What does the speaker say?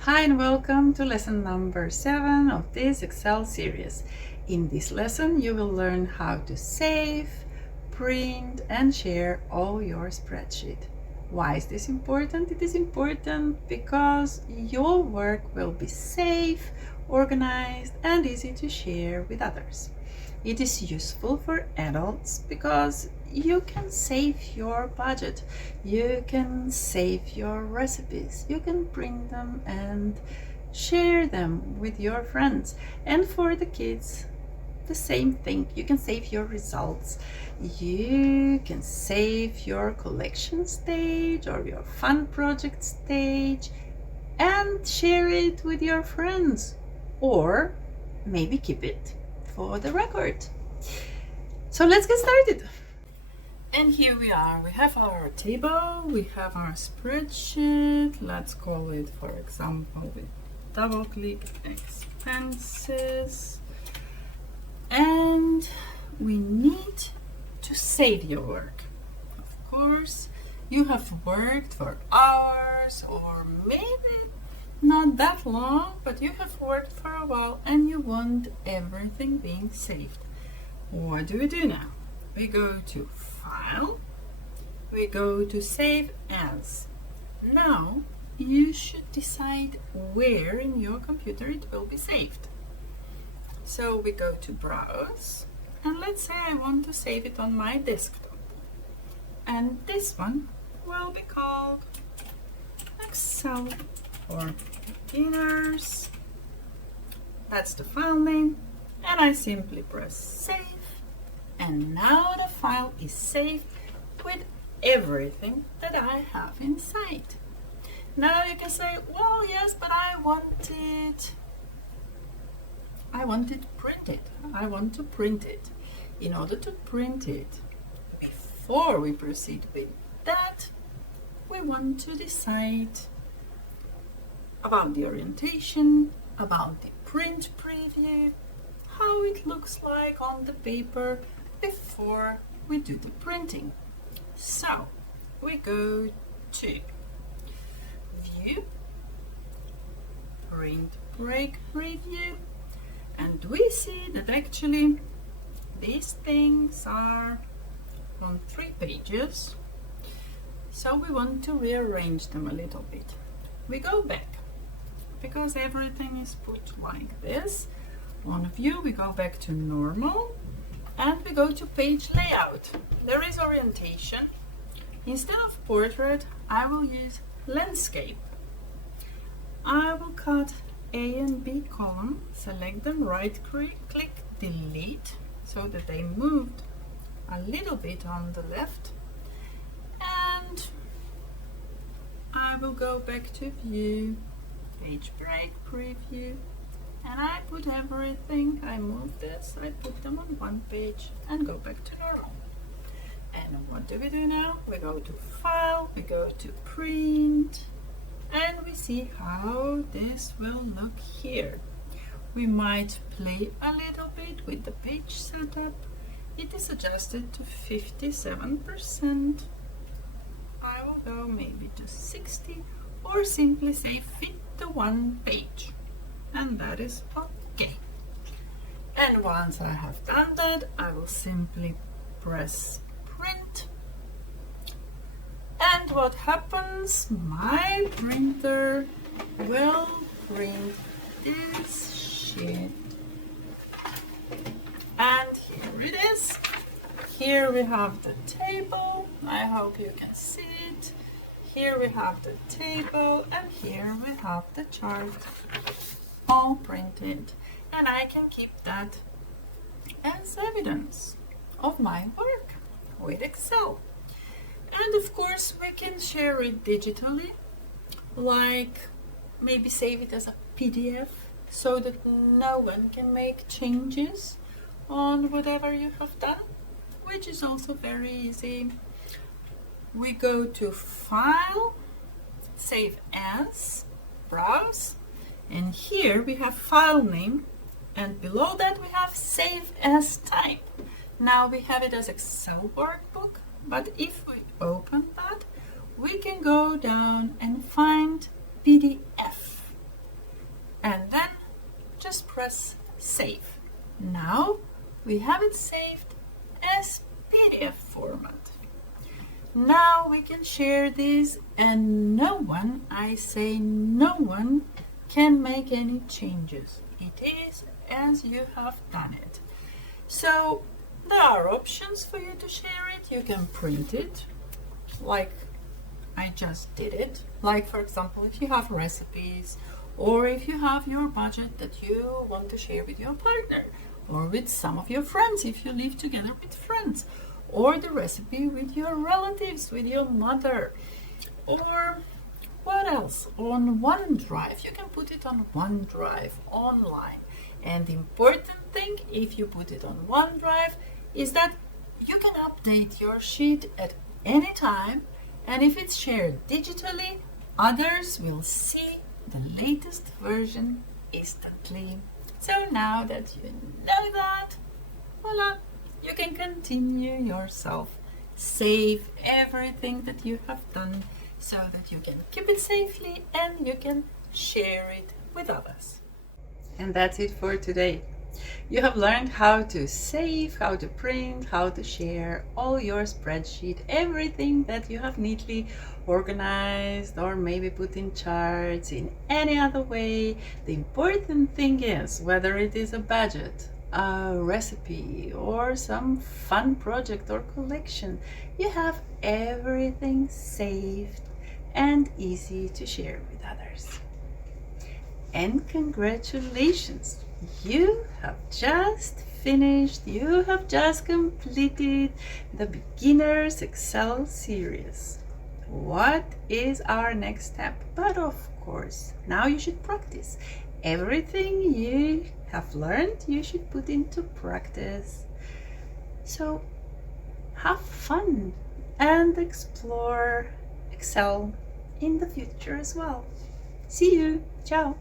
Hi and welcome to lesson number 7 of this Excel series. In this lesson you will learn how to save, print and share all your spreadsheet. Why is this important? It is important because your work will be safe, organized and easy to share with others. It is useful for adults because you can save your budget, you can save your recipes, you can print them and share them with your friends. And for the kids, the same thing. You can save your results, you can save your collection stage or your fun project stage and share it with your friends, or maybe keep it for the record. So let's get started. And here we are. We have our table, we have our spreadsheet. Let's call it, for example, with double click expenses. And we need to save your work. Of course, you have worked for hours or maybe not that long, but you have worked for a while and you want everything being saved. What do we do now? We go to File, we go to Save As. Now you should decide where in your computer it will be saved. So we go to Browse, and let's say I want to save it on my desktop. And this one will be called Excel for Beginners. That's the file name, and I simply press Save. And now the file is saved with everything that I have inside. Now you can say, well, yes, but I want it printed. I want to print it. In order to print it, before we proceed with that, we want to decide about the orientation, about the print preview, how it looks like on the paper before we do the printing. So we go to View, Print Break Preview, and we see that actually these things are on 3 pages. So we want to rearrange them a little bit. We go back because everything is put like this. On View, we go back to Normal and we go to Page Layout. There is orientation. Instead of Portrait, I will use Landscape. I will cut A and B column, select them, right click, delete, so that they moved a little bit on the left. And I will go back to View, Page Break Preview, and I put everything, I move this, I put them on one page and go back to normal. And what do we do now? We go to File, we go to Print, and we see how this will look here. We might play a little bit with the page setup. It is adjusted to 57%. I will go maybe to 60 or simply say fit the one page. And that is okay. And once I have done that, I will simply press Print. And what happens? My printer will print this sheet. And here it is. Here we have the table. I hope you can see it. Here we have the table, and here we have the chart all printed. And I can keep that as evidence of my work with Excel. And of course we can share it digitally, like maybe save it as a PDF so that no one can make changes on whatever you have done, which is also very easy. We go to File, Save As, Browse, and here we have file name, and below that we have Save As Type. Now we have it as Excel workbook, but if we open that, we can go down and find PDF. And then just press save. Now we have it saved as PDF format. Now we can share this, and no one, I say no one, can make any changes. It is as you have done it. So there are options for you to share it. You can print it like I just did it. Like for example, if you have recipes, or if you have your budget that you want to share with your partner or with some of your friends if you live together with friends, or the recipe with your relatives, with your mother, or what else? On OneDrive, you can put it on OneDrive online. And the important thing, if you put it on OneDrive, is that you can update your sheet at any time, and if it's shared digitally, others will see the latest version instantly. So now that you know that, voila, you can continue yourself. Save everything that you have done so that you can keep it safely and you can share it with others. And that's it for today. You have learned how to save, how to print, how to share all your spreadsheet, everything that you have neatly organized or maybe put in charts in any other way. The important thing is whether it is a budget, a recipe, or some fun project or collection, you have everything saved and easy to share with others. And congratulations! You have just finished, you have just completed the Beginners Excel series. What is our next step? But of course, now you should practice. Everything you have learned, you should put into practice. So have fun and explore Excel in the future as well. See you. Ciao.